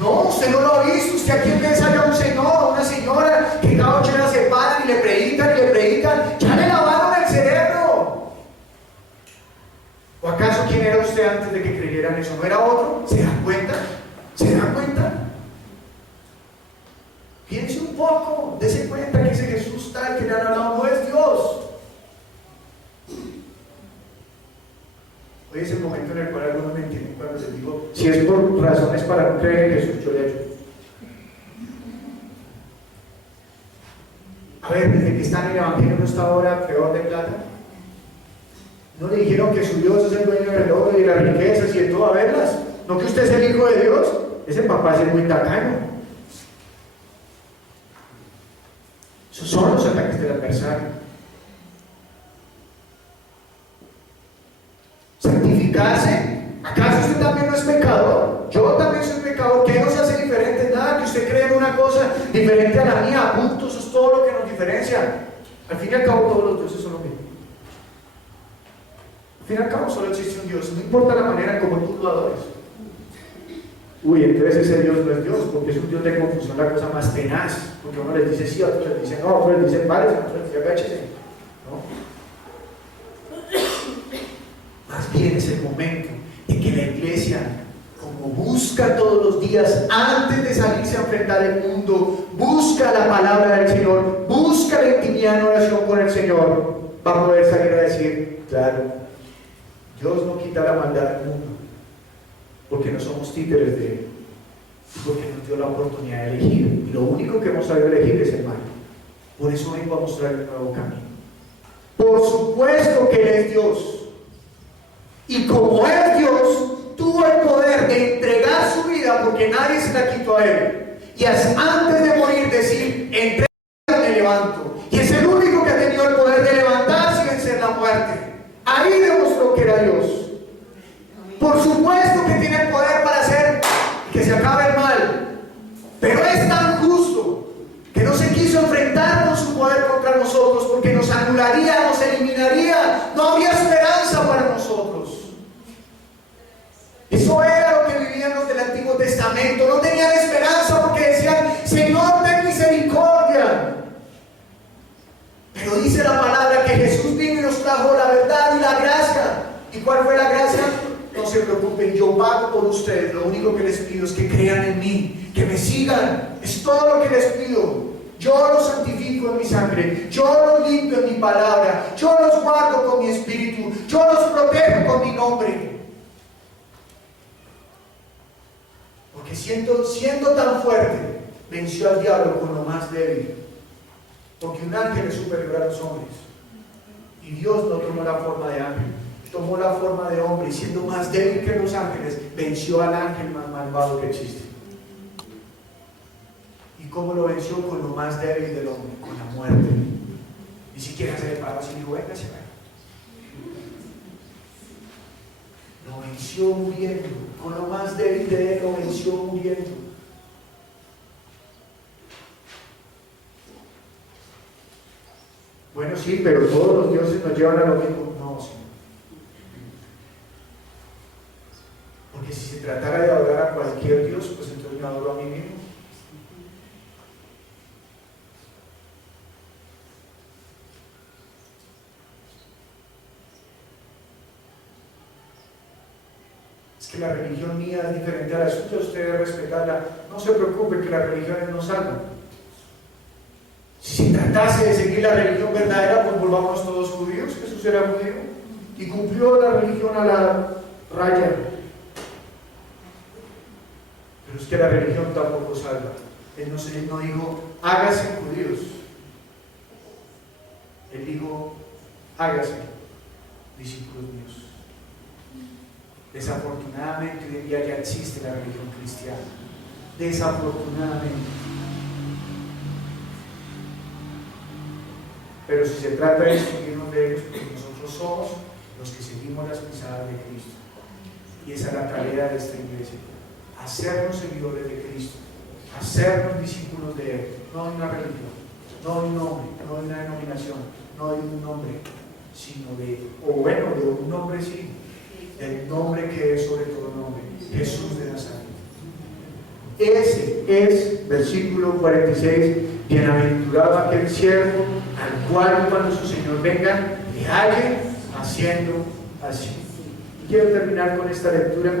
No, usted no lo ha visto. Usted aquí en vez haya un señor o una señora que cada 8 horas se paran y le predican. Ya le lavaron el cerebro. ¿O acaso quién era usted antes de que creyeran eso? ¿No era otro? ¿Se dan cuenta? ¿Se dan cuenta? Piense un poco. Dese cuenta que ese Jesús tal que le han hablado no es Dios. Hoy es el momento en el cual algunos me entienden cuando les digo, si es por razones para no creer en Jesús, yo le ayudo. A ver, desde que está en el Evangelio no está ahora peor de plata. ¿No le dijeron que su Dios es el dueño del oro y de las riquezas y de todo? A verlas. ¿No que usted es el hijo de Dios? Ese papá es muy tacaño. Esos son los ataques del adversario. Santificarse. ¿Acaso usted también no es pecador? Yo también soy pecador. ¿Qué nos hace diferentes? Nada, que usted cree en una cosa diferente a la mía. Punto, eso es todo lo que nos diferencia. Al fin y al cabo todos los dioses son lo mismo. Al fin y al cabo solo existe un Dios. No importa la manera como tú lo adores. Uy, entonces ese Dios no es Dios, porque es un Dios de confusión, la cosa más tenaz. Porque uno les dice sí, a otros les dice no, a otros les dice vale, a otros les dice agáchese. ¿No? Más bien es el momento en que la iglesia, como busca todos los días, antes de salirse a enfrentar el mundo, busca la palabra del Señor, busca la intimidad en oración con el Señor, va a poder salir a decir, claro, Dios no quita la maldad del mundo, porque no somos títeres de Él, porque nos dio la oportunidad de elegir, y lo único que hemos sabido elegir es el mal. Por eso vengo a mostrar el nuevo camino. Por supuesto que Él es Dios. Y como es Dios, tuvo el poder de entregar su vida porque nadie se la quitó a Él. Y antes de morir decir, entrego, me levanto. Y es el único que ha tenido el poder de levantarse y vencer Por supuesto que tiene poder para hacer que se acabe el mal, pero es tan justo que no se quiso enfrentar con su poder contra nosotros, porque nos anularía, nos eliminaría, no había esperanza para nosotros. Eso era lo que vivían los del Antiguo Testamento. No tenían esperanza porque decían: Señor, ten misericordia. Pero dice la palabra que Jesús vino y nos trajo la verdad y la gracia. ¿Y cuál fue la gracia? No se preocupen, yo pago por ustedes. Lo único que les pido es que crean en mí, que me sigan. Es todo lo que les pido. Yo los santifico en mi sangre, yo los limpio en mi palabra, yo los guardo con mi espíritu, yo los protejo con mi nombre. Porque siendo tan fuerte, venció al diablo con lo más débil. Porque un ángel es superior a los hombres. Y Dios no tomó la forma de ángel, tomó la forma de hombre, y siendo más débil que los ángeles, venció al ángel más malvado que existe. ¿Y cómo lo venció? Con lo más débil del hombre, con la muerte. Ni siquiera se le paró así y dijo: venga, se va. Lo venció muriendo. Con lo más débil de él, lo venció muriendo. Bueno, sí, pero todos los dioses nos llevan a lo mismo. No, Señor. Porque si se tratara de adorar a cualquier dios, pues entonces me adoro a mí mismo. Es que la religión mía es diferente a la suya, usted debe respetarla. No se preocupe, que las religiones no salvan. Si se tratase de seguir la religión verdadera, pues volvamos todos judíos. Jesús era judío y cumplió la religión a la raya. Pero es que la religión tampoco salva. Él no dijo: hágase judíos. Él dijo: hágase discípulos míos. Desafortunadamente hoy en día ya existe la religión cristiana. Desafortunadamente. Pero si se trata de distinguirnos de ellos, porque nosotros somos los que seguimos las pisadas de Cristo. Y esa es la tarea de esta iglesia: hacernos seguidores de Cristo, hacernos discípulos de Él. No de una religión, no de un nombre, no de una denominación, no de un nombre, sino de un nombre sí, del nombre que es sobre todo nombre, Jesús de Nazaret. Ese es, versículo 46, bienaventurado aquel siervo al cual cuando su Señor venga le halle haciendo así. Quiero terminar con esta lectura.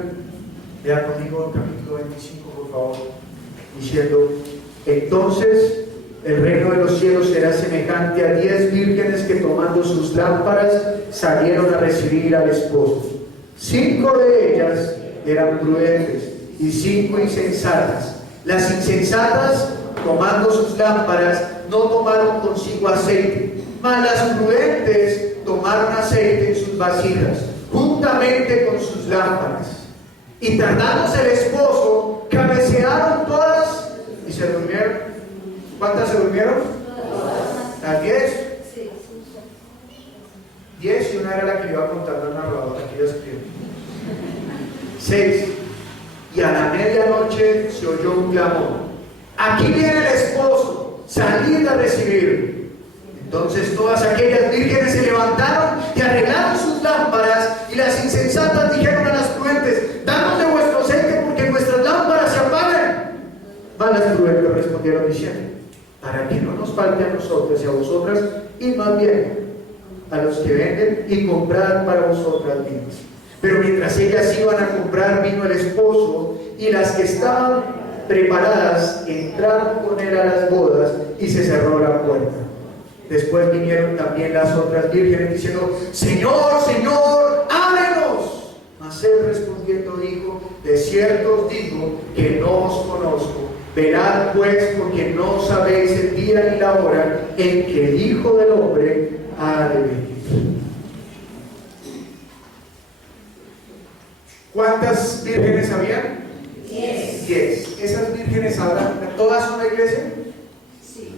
Vea conmigo el capítulo 25, por favor, diciendo: entonces el reino de los cielos será semejante a 10 vírgenes que, tomando sus lámparas, salieron a recibir al esposo. 5 de ellas eran prudentes y 5 insensatas. Las insensatas, tomando sus lámparas, no tomaron consigo aceite, mas las prudentes tomaron aceite en sus vasijas, juntamente con sus lámparas. Y tardándose el esposo, cabecearon todas y se durmieron. ¿Cuántas se durmieron? ¿Las 10? 10, y una era la que iba a contar la narradora, aquí ya escribe. 6. Y a la medianoche se oyó un clamor: aquí viene el esposo, salid a recibir. Entonces todas aquellas vírgenes se levantaron y arreglaron sus lámparas, y las insensatas dijeron a las prudentes: danos de vuestro aceite, porque nuestras lámparas se apagan. Mas las prudentes respondieron diciendo: para que no nos falte a nosotras y a vosotras, y más bien a los que venden, y comprad para vosotras vinos. Pero mientras ellas iban a comprar vino el esposo, y las que estaban preparadas entraron con él a las bodas, y se cerró la puerta. Después vinieron también las otras vírgenes diciendo: Señor, Señor, ábrenos. Mas él respondiendo dijo: de cierto os digo que no os conozco. Velad pues, porque no sabéis el día ni la hora en que el Hijo del Hombre ha de venir. ¿Cuántas vírgenes había? 10. 10. ¿Esas vírgenes ahora todas son la iglesia? Sí.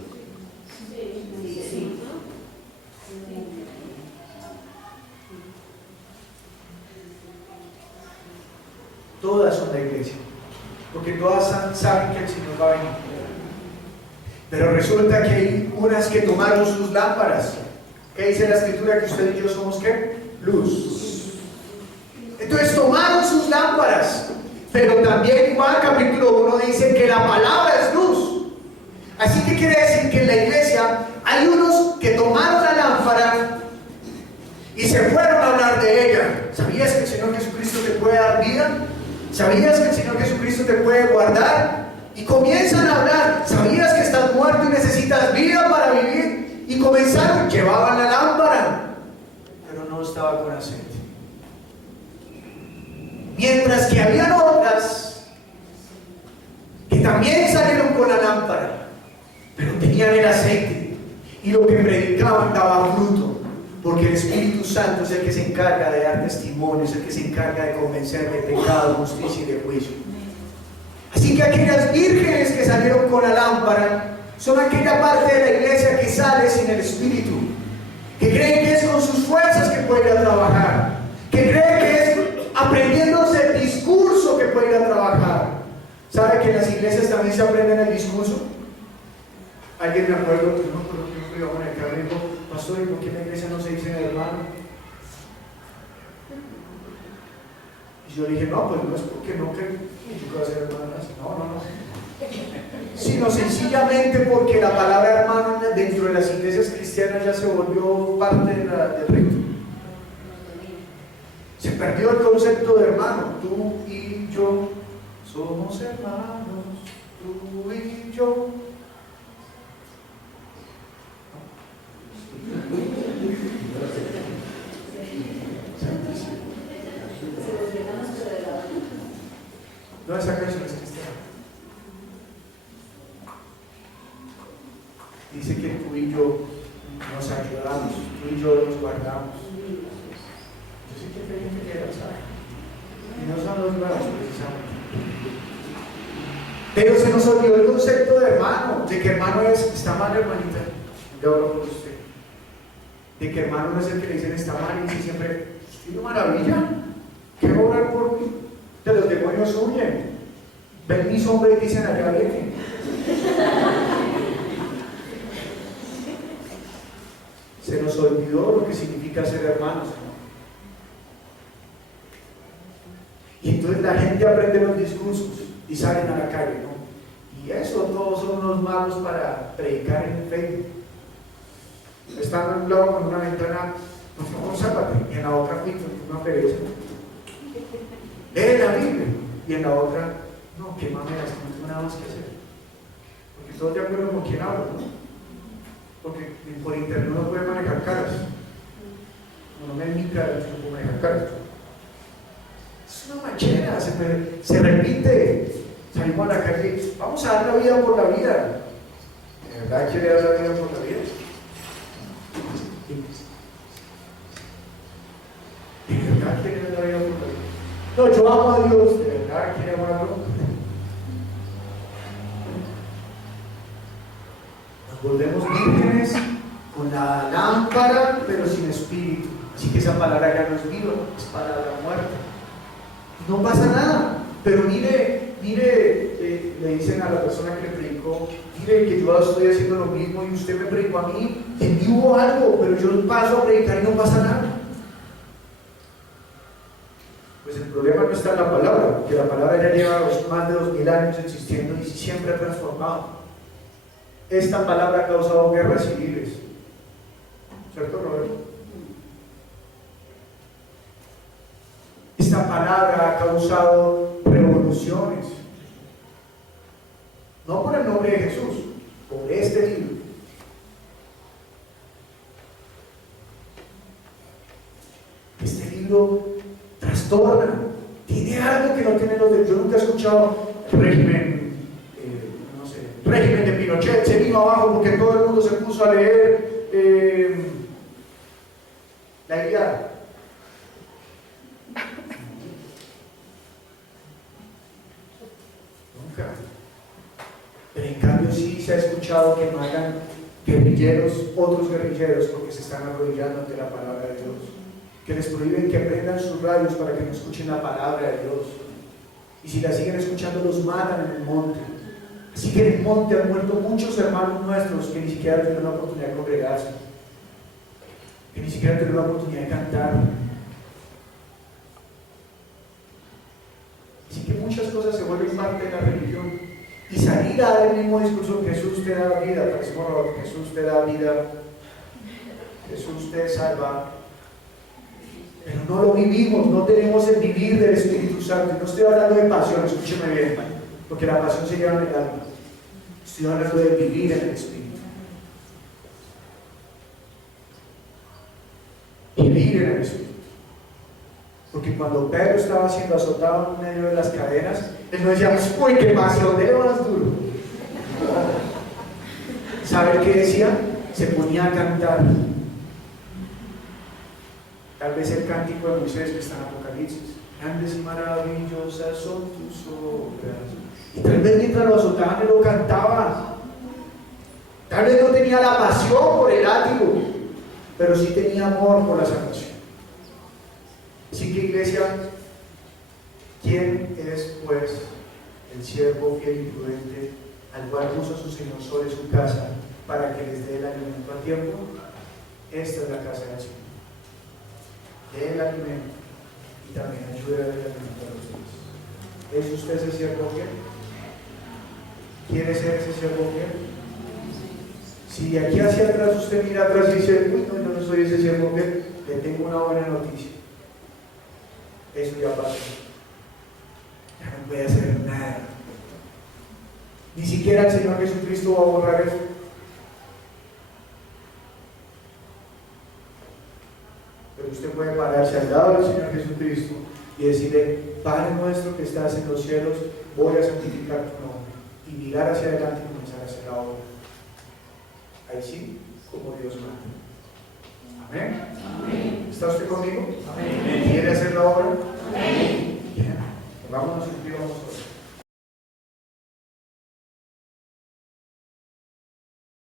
Todas son la iglesia, porque todas saben que el Señor va a venir. Pero resulta que hay unas que tomaron sus lámparas. ¿Qué dice la Escritura? Que usted y yo somos ¿qué? Luz. Entonces tomaron sus lámparas. Pero también Juan capítulo 1 dice que la palabra es luz. Así que quiere decir que en la iglesia hay unos que tomaron la lámpara y se fueron a hablar de ella. ¿Sabías que el Señor Jesucristo te puede dar vida? ¿Sabías que el Señor Jesucristo te puede guardar? Y comienzan a hablar. ¿Sabías que estás muerto y necesitas vida para vivir? Y comenzaron, llevaban la lámpara, pero no estaba con aceite. Mientras que habían otras que también salieron con la lámpara, pero tenían el aceite. Y lo que predicaban daba fruto. Porque el Espíritu Santo es el que se encarga de dar testimonio, es el que se encarga de convencer de pecado, justicia y de juicio. Así que aquellas vírgenes que salieron con la lámpara son aquella parte de la iglesia que sale sin el Espíritu, que creen que es con sus fuerzas que puede ir a trabajar, que creen que es aprendiéndose el discurso que puede ir a trabajar. ¿Sabe que en las iglesias también se aprenden el discurso? Alguien me acuerdo, que no íbamos en el carro y dijo: pastor, ¿y por qué en la iglesia no se dice hermano? Y yo dije: no, pues no es porque no creo que yo voy a ser hermanas. No. Sino sencillamente porque la palabra hermano dentro de las iglesias cristianas ya se volvió parte del rito. Se perdió el concepto de hermano. Tú y yo somos hermanos, tú y yo. No, esa canción es cristiana. Dice que tú y yo nos ayudamos, tú y yo nos guardamos. Yo sé que creen que era, ¿sabes? Y no son los nuevos, precisamente. Pero se nos olvidó el concepto de hermano, de que hermano está mal, hermanita. Yo hablo por usted. De que hermano no es el que le dicen está mal y dice siempre: ¡qué maravilla! ¿Qué va a orar por mí? De los demonios huyen. Ven mis hombres y dicen: allá vienen. Se nos olvidó lo que significa ser hermanos, ¿no? Y entonces la gente aprende los discursos y salen a la calle, ¿no? Y eso, todos son unos malos para predicar en Facebook. Están a un lado con una ventana, por favor, sápate, y en la otra, una pereza. Lee la Biblia, y en la otra, no, qué mameras, no tengo nada más que hacer. Porque todos de acuerdo con quién hablo, ¿no? Porque por internet uno puede manejar caras. Uno me mi cara, yo no puedo manejar caras. Es una manchera, se repite. Salimos a la calle, vamos a dar la vida por la vida. ¿De verdad quiere dar la vida por la vida? ¿De verdad quiere dar la vida por la vida? No, yo amo a Dios, ¿de verdad quiere amarlo? Nos volvemos vírgenes con la lámpara, pero sin espíritu. Así que esa palabra ya no es viva, es palabra muerta. No pasa nada, pero mire, le dicen a la persona que le predicó: mire que yo estoy haciendo lo mismo y usted me predicó a mí, y en mí hubo algo, pero yo paso a predicar y no pasa nada. Pues el problema no está en la palabra, porque la palabra ya lleva más de 2000 años existiendo y siempre ha transformado. Esta palabra ha causado guerras civiles, ¿cierto, Roberto? Esta palabra ha causado revoluciones, no por el nombre de Jesús, por este libro. Este libro trastorna, tiene algo que no tienen los demás. Yo nunca he escuchado régimen, no sé, régimen de Pinochet, se vino abajo porque todo el mundo se puso a leer la Ilíada. Nunca. Pero en cambio sí se ha escuchado que matan guerrilleros, otros guerrilleros, porque se están arrodillando ante la palabra de Dios, que les prohíben que prendan sus radios para que no escuchen la palabra de Dios. Y si la siguen escuchando, los matan en el monte. Así que en el monte han muerto muchos hermanos nuestros que ni siquiera tuvieron la oportunidad de congregarse, que ni siquiera tuvieron la oportunidad de cantar. Así que muchas cosas se vuelven parte de la religión. Y salir a dar el mismo discurso: Jesús te da vida, parece horror, Jesús te da vida, Jesús te salva. Pero no lo vivimos, no tenemos el vivir del Espíritu Santo. No estoy hablando de pasión, escúcheme bien, porque la pasión se lleva en el alma. Estoy hablando de vivir en el Espíritu. Vivir en el Espíritu. Porque cuando Pedro estaba siendo azotado en medio de las cadenas, él no decía: uy, qué pasión, dele más duro. ¿Sabe qué decía? Se ponía a cantar. Tal vez el cántico de Moisés que está en Apocalipsis: grandes y maravillosas son tus obras. Y tal vez mientras lo azotaban él lo cantaba. Tal vez no tenía la pasión por el látigo, pero sí tenía amor por la salvación. Así que, iglesia, ¿quién es pues el siervo fiel y prudente al cual puso su Señor sobre su casa para que les dé el alimento a tiempo? Esta es la casa del Señor. Dé el alimento y también ayude a dar el alimento a los demás. ¿Es usted ese siervo fiel? ¿Quiere ser ese siervo fiel? Si de aquí hacia atrás usted mira atrás y dice: uy, no, yo no soy ese siervo fiel, le tengo una buena noticia. Eso ya pasó. Ya no puede hacer nada. Ni siquiera el Señor Jesucristo va a borrar eso. Pero usted puede pararse al lado del Señor Jesucristo y decirle: Padre nuestro que estás en los cielos, voy a santificar tu nombre. Y mirar hacia adelante y comenzar a hacer la obra. Ahí sí, como Dios manda. Amén. Amén. ¿Está usted conmigo? Amén.